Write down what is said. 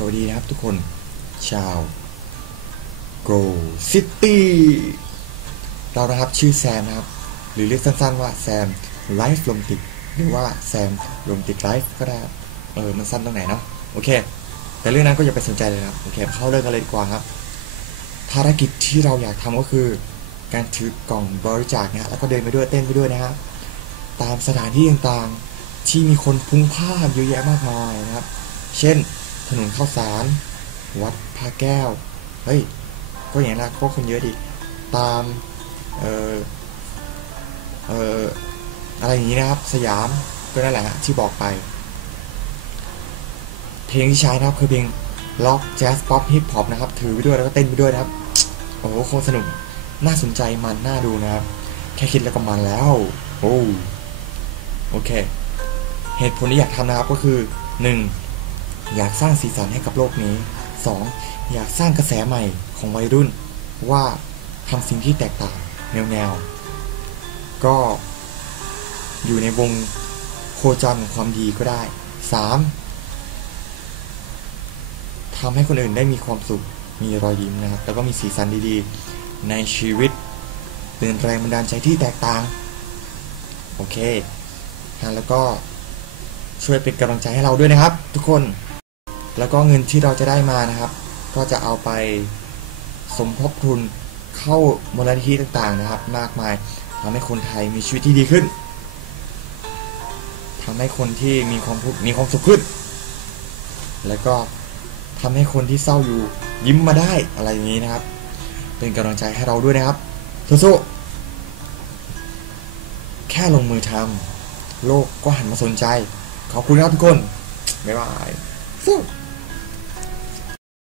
สวัสดีนะครับทุกคน ชาว Go City เรานะครับชื่อแซมนะครับ หรือเรียกสั้นๆว่าแซมไลฟ์ลมติกหรือว่าแซมลมติกไลฟ์ก็ได้ เออ มันสั้นตรงไหนเนาะโอเค แต่เรื่องนั้นก็อย่าไปสนใจเลยนะครับโอเค เข้าเรื่องกันเลยดีกว่าครับ ภารกิจที่เราอยากทำก็คือ การถือกล่องบริจาคนะฮะแล้วก็เดินไปด้วยเต้นไปด้วยนะฮะตามสถานที่ต่างๆที่มีคนพลุงพลาเยอะแยะมากมายนะครับ เช่น ถนนข้าวสาร วัดพระแก้ว เฮ้ย ก็อย่างนั้นนะก็คนเยอะดี ตาม เอ่อเอ่ออะไรอย่างนี้นะครับ สยามก็นั่นแหละฮะที่บอกไป เพลงที่ใช้นะครับคือเพลงล็อกแจ๊สป๊อปฮิปฮอปนะครับ ถือไปด้วยแล้วก็เต้นไปด้วยนะครับ โอ้โหโคตรสนุก น่าสนใจมันน่าดูนะครับ แค่คิดแล้วก็มันแล้ว โอ้โอเค เหตุผลที่อยากทำนะครับก็คือ 1. อยากสร้างสีสันให้กับโลกนี้ 2. อยากสร้างกระแสใหม่ของวัยรุ่น ว่าทำสิ่งที่แตกต่างแนวๆก็อยู่ในวงโคจรของความดีก็ได้ 3. ทำให้คนอื่นได้มีความสุข มีรอยยิ้มนะครับ แล้วก็มีสีสันดีๆ ในชีวิตเป็นแรงบันดาลใจที่แตกต่าง โอเค แล้วก็ช่วยเป็นกำลังใจให้เราด้วยนะครับ ทุกคน แล้วก็เงินที่เราจะได้มานะครับ ก็จะเอาไปสมทบทุนเข้ามูลนิธิต่างๆนะครับ มากมายทำให้คนไทยมีชีวิตที่ดีขึ้นทำให้คนที่มีความทุกข์มีความสุขขึ้น แล้วก็ทำให้คนที่เศร้าอยู่ยิ้มมาได้อะไรอย่างนี้นะครับ เป็นกำลังใจให้เราด้วยนะครับสู้ๆแค่ลงมือทำโลกก็หันมาสนใจ ขอบคุณครับทุกคน บ๊ายบายสู้